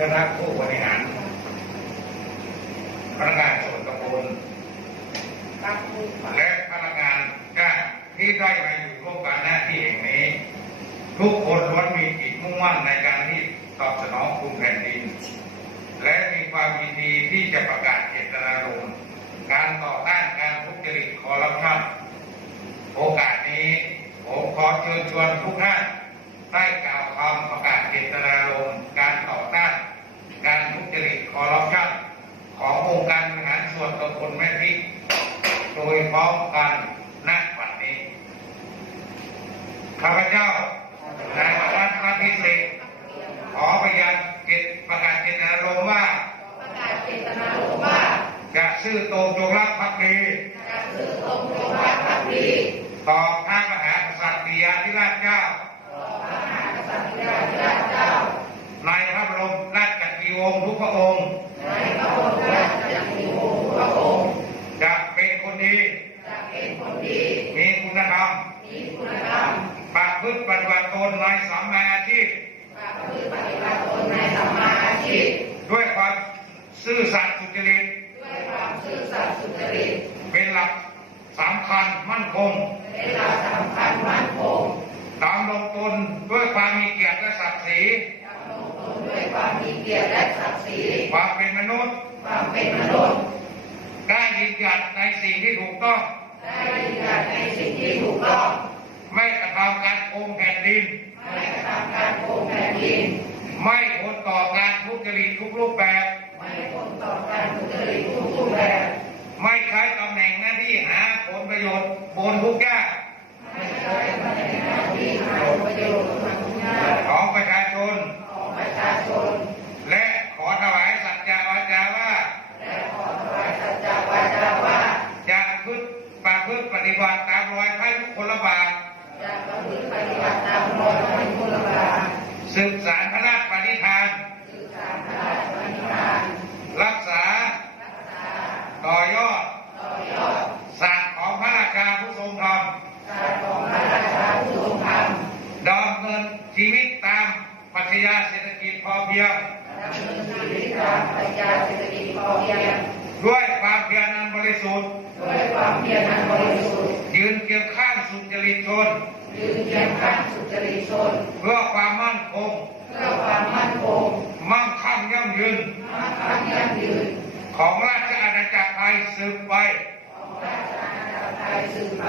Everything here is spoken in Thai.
คณะผู้บริหารพนักงานส่วนตำบลรับผู้ฝ่ายและพนักงานจ้างที่ได้มาอยู่ร่วมกันหน้าที่แห่งนี้ ทุกคนล้วนมีจิตมุ่งมั่นในการที่ตอบสนองคุณแผ่นดิน และมีความยินดีที่จะประกาศเจตนารมณ์การต่อต้านการทุจริตคอร์รัปชันโอกาสนี้ผมขอเชิญชวนทุกท่านได้กล่าวคำประกาศเจตนารมณ์การต่อต้านการทุจริตคอร์รัปชันขององค์การ บริหารส่วนตำบลแม่พริกโดยพร้อมกันณวันนี้ข้าพเจ้านายวัฒน์พิเศษขอพยานเจตประกาศเจตนารมณ์ว่า ประกาศเจตนารมณ์ว่าจะซื่อตรงจงรักภักดีจะซื่อตรงจงรักภักดีต่อพระมหากษัตริยาธิราชเจ้า ต่อพระมหากษัตริยาธิราชเจ้า ในพระบรมราชจักรีวงศ์ทุกพระองค์ ในพระบรมราชจักรีวงศ์ทุกพระองค์ จะเป็นคน ดีจะเป็นคนดี มีคุณธรรมมีคุณธรรมประพฤติปฏิบัติตนในสัมมาอาชีพประพฤติปฏิบัติตนในสัมมาอาชีพด้วยความซื่อสัตย์สุจริตด้วยความซื่อสัตย์สุจริตเป็นหลักสำคัญมั่นคงเป็นหลักสำคัญมั่นคงตามลงตนด้วยความมีเกียรติและศักดิ์ศรีดำรงตนด้วยความมีเกียรติและศักดิ์ศรีความเป็นมนุษย์ความเป็นมนุษย์ได้ยืนหยัดในสิ่งที่ถูก ต้อง ได้ยืนยันในสิ่งที่ถูกต้อง ไม่กระทำการโกงแผ่นดิน ไม่กระทำการโกงแผ่นดิน ไม่ทนต่อการทุจริตทุกรูปแบบ ไม่ผลต่อการทุจริตทุกรูปแบบ ไม่ใช้ตำแหน่งหน้าที่หาผลประโยชน์บนทุกยาก ไม่ใช้ตำแหน่งหน้าที่หาผลประโยชน์ทางทุกด้าน ของประชาชน ของประชาชน และขอถวายสัจจาวาจาว่า และขอถวายสัจจาวาจาว่า จะพึ่งประพฤติปฏิบัติตาม รอยพระยุคลบาทจะประพฤติปฏิบัติตามรอยพระยุคลบาทสืบสารพระราชปณิธานสื่อสารพระราชปณิธาน รักษารักษาต่อยอดต่อยอดศาสตร์ของพระราชาผู้ทรงธรรมการของพระราชาผู้ทรงธรรมดำเนินชีวิตตามปรัชญาเศรษฐกิจพอเพียงดำเนินชีวิตตามปรัชญาเศรษฐกิจพอเพียง ด้วยความเพียรอันบริสุทธิ์ด้วยความเพียรอันบริสุทธิ์ ยืนเคียงข้างสุจริตชน ยืนเคียงข้างสุจริตชน เพื่อความมั่นคง เพื่อความมั่นคง มั่งคั่งยั่งยืน มั่งคั่งยั่งยืน ของราชอาณาจักรไทยสืบไป ของราชอาณาจักรไทยสืบไป